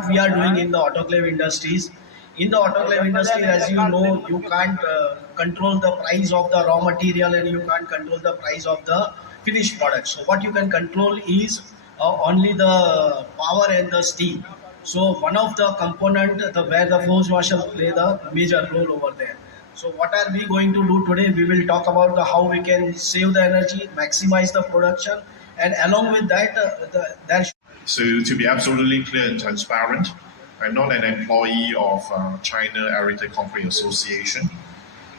what we are doing in the autoclave industries. In the autoclave industry, as you know, you can't control the price of the raw material and you can't control the price of the finished product. So what you can control is only the power and the steam. So one of the component where the force washer play the major role over there. So what are we going to do today? We will talk about how we can save the energy, maximize the production, and along with that, So to be absolutely clear and transparent, I'm not an employee of China Aerotech Concrete Association.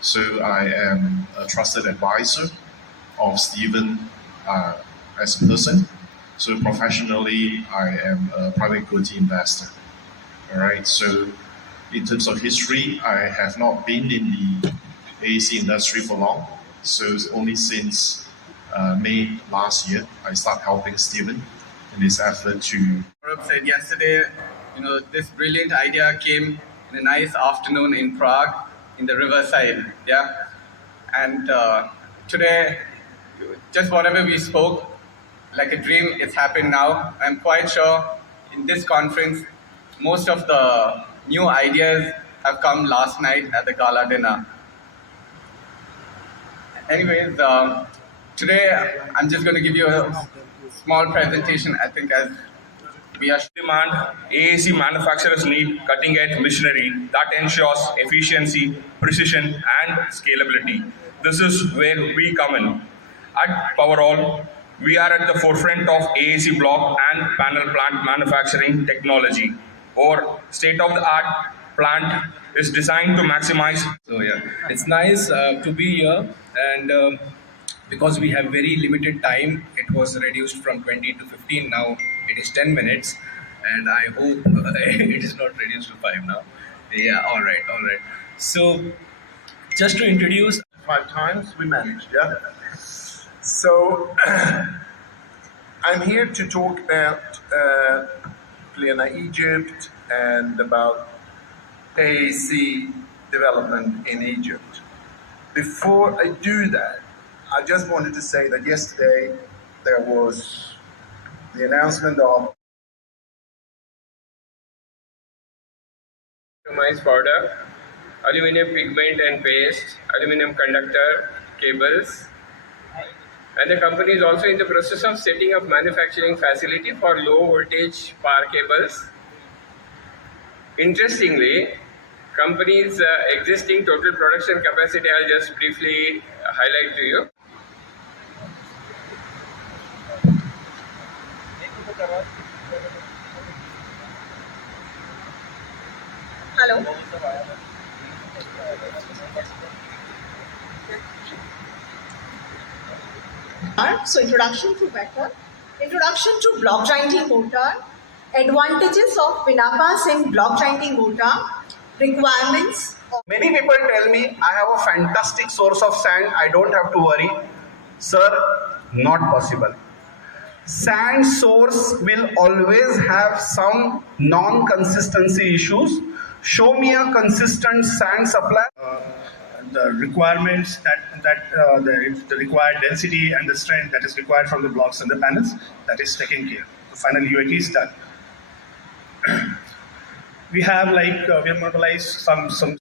So I am a trusted advisor of Stephen as a person. So professionally, I am a private equity investor. All right. So in terms of history, I have not been in the AAC industry for long. So it's only since May last year, I started helping Stephen in his effort to. Saurabh said yesterday, this brilliant idea came in a nice afternoon in Prague, in the riverside, yeah. And today, just whatever we spoke, like a dream, it's happened now. I'm quite sure in this conference, most of the new ideas have come last night at the gala dinner. Anyways, today I'm just going to give you a small presentation, I think, as we are Demand, AAC manufacturers need cutting-edge machinery that ensures efficiency, precision, and scalability. This is where we come in. At Powerall, we are at the forefront of AAC block and panel plant manufacturing technology. Our state-of-the-art plant is designed to maximize. So yeah, it's nice to be here, and because we have very limited time, it was reduced from 20 to 15. Now it is 10 minutes, and I hope it is not reduced to 5 now. Yeah, all right. So just to introduce, 5 times we managed, yeah. So I'm here to talk about Plena Egypt and about AAC development in Egypt. Before I do that, I just wanted to say that yesterday there was the announcement of Customized powder, aluminum pigment and paste, aluminum conductor, cables. And the company is also in the process of setting up manufacturing facility for low voltage power cables. Interestingly, company's existing total production capacity, I'll just briefly highlight to you. Hello. So introduction to vector, introduction to block jointing motor, advantages of Pinapas in block jointing motor, requirements. Many people tell me I have a fantastic source of sand, I don't have to worry. Sir, not possible. Sand source will always have some non-consistency issues. Show me a consistent sand supply. The requirements the required density and the strength that is required from the blocks and the panels, that is taken care. The final UAT is done. We have we have modelized some